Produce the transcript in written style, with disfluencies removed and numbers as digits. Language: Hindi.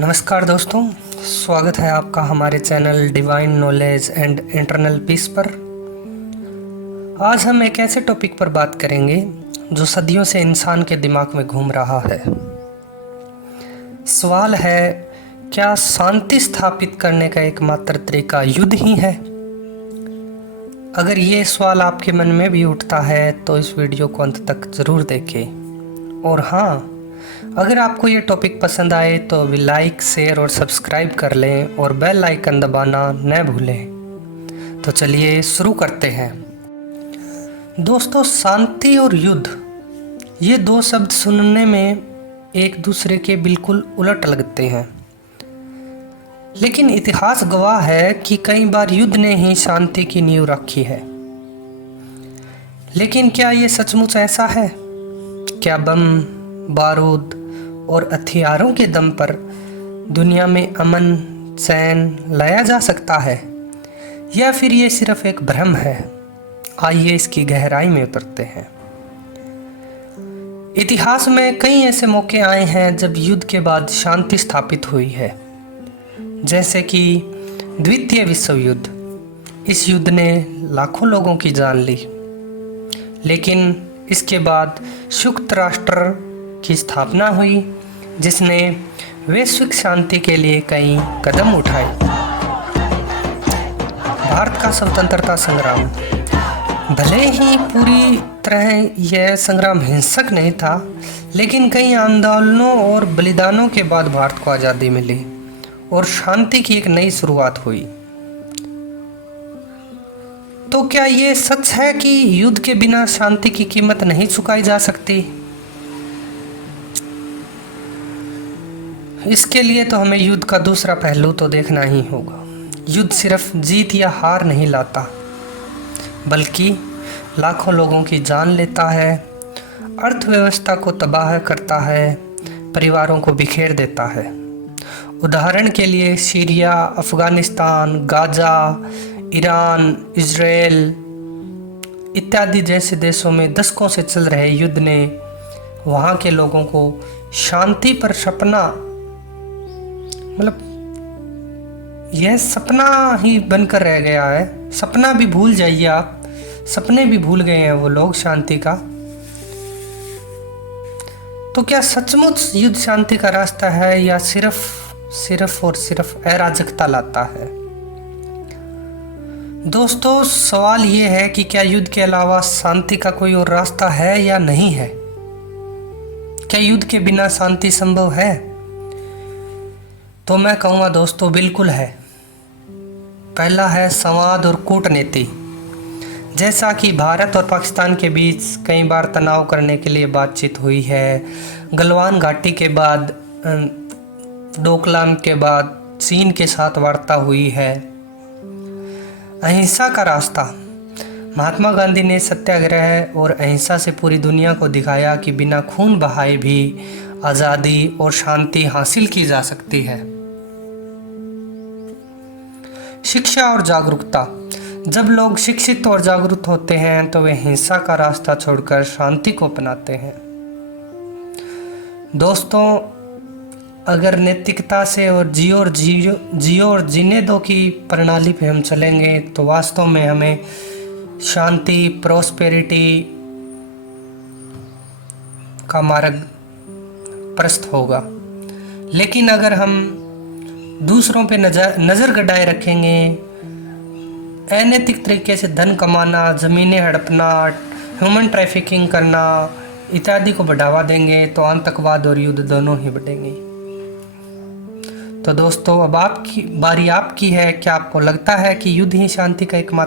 नमस्कार दोस्तों, स्वागत है आपका हमारे channel divine knowledge and internal peace पर। आज हम एक ऐसे टॉपिक पर बात करेंगे जो सदियों से इंसान के दिमाग में घूम रहा है। सवाल है, क्या शांति स्थापित करने का एकमात्र तरीका युद्ध ही है? अगर ये सवाल आपके मन में भी उठता है तो इस वीडियो को अंत तक ज़रूर देखें। और हाँ, अगर आपको ये टॉपिक पसंद आए तो भी लाइक, शेयर और सब्सक्राइब कर लें और बेल आइकन दबाना न भूलें। तो चलिए शुरू करते हैं। दोस्तों, शांति और युद्ध, ये दो शब्द सुनने में एक दूसरे के बिल्कुल उलट लगते हैं, लेकिन इतिहास गवाह है कि कई बार युद्ध ने ही शांति की नींव रखी है। लेकिन क्या ये सचमुच ऐसा है? क्या बम, बारूद और हथियारों के दम पर दुनिया में अमन, चैन लाया जा सकता है, या फिर ये सिर्फ एक भ्रम है? आइए इसकी गहराई में उतरते हैं। इतिहास में कई ऐसे मौके आए हैं जब युद्ध के बाद शांति स्थापित हुई है, जैसे कि द्वितीय विश्व युद्ध। इस युद्ध ने लाखों लोगों की जान ली, लेकिन इसके बाद संयुक्त राष्ट्र की स्थापना हुई, जिसने वैश्विक शांति के लिए कई कदम उठाए। भारत का स्वतंत्रता संग्राम, भले ही पूरी तरह यह संग्राम हिंसक नहीं था, लेकिन कई आंदोलनों और बलिदानों के बाद भारत को आज़ादी मिली और शांति की एक नई शुरुआत हुई। तो क्या ये सच है कि युद्ध के बिना शांति की कीमत नहीं चुकाई जा सकती? इसके लिए तो हमें युद्ध का दूसरा पहलू तो देखना ही होगा। युद्ध सिर्फ जीत या हार नहीं लाता, बल्कि लाखों लोगों की जान लेता है, अर्थव्यवस्था को तबाह करता है, परिवारों को बिखेर देता है। उदाहरण के लिए Syria, Afghanistan, Gaza, Iran, Israel इत्यादि जैसे देशों में दशकों से चल रहे युद्ध ने वहाँ के लोगों को शांति पर सपना, यह सपना ही बनकर रह गया है। सपना भी भूल जाइए आप, सपने भी भूल गए हैं वो लोग शांति का। तो क्या सचमुच युद्ध शांति का रास्ता है, या सिर्फ और सिर्फ अराजकता लाता है? दोस्तों, सवाल ये है कि क्या युद्ध के अलावा शांति का कोई और रास्ता है या नहीं है? क्या युद्ध के बिना शांति संभव है? तो मैं कहूँगा दोस्तों, बिल्कुल है। पहला है संवाद और कूटनीति। जैसा कि भारत और पाकिस्तान के बीच कई बार तनाव करने के लिए बातचीत हुई है। गलवान घाटी के बाद, डोकलाम के बाद चीन के साथ वार्ता हुई है। अहिंसा का रास्ता, महात्मा गांधी ने सत्याग्रह और अहिंसा से पूरी दुनिया को दिखाया कि बिना खून बहाए भी आज़ादी और शांति हासिल की जा सकती है। शिक्षा और जागरूकता, जब लोग शिक्षित और जागरूक होते हैं तो वे हिंसा का रास्ता छोड़कर शांति को अपनाते हैं। दोस्तों, अगर नैतिकता से और जियो और जीने दो की प्रणाली पे हम चलेंगे तो वास्तव में हमें शांति, प्रोस्पेरिटी का मार्ग प्रशस्त होगा। लेकिन अगर हम दूसरों पे नज़र गड़ाए रखेंगे, अनैतिक तरीके से धन कमाना, ज़मीनें हड़पना, ह्यूमन ट्रैफिकिंग करना इत्यादि को बढ़ावा देंगे, तो आतंकवाद और युद्ध दोनों ही बढ़ेंगे। तो दोस्तों, अब आपकी बारी है। क्या आपको लगता है कि युद्ध ही शांति का एकमात्र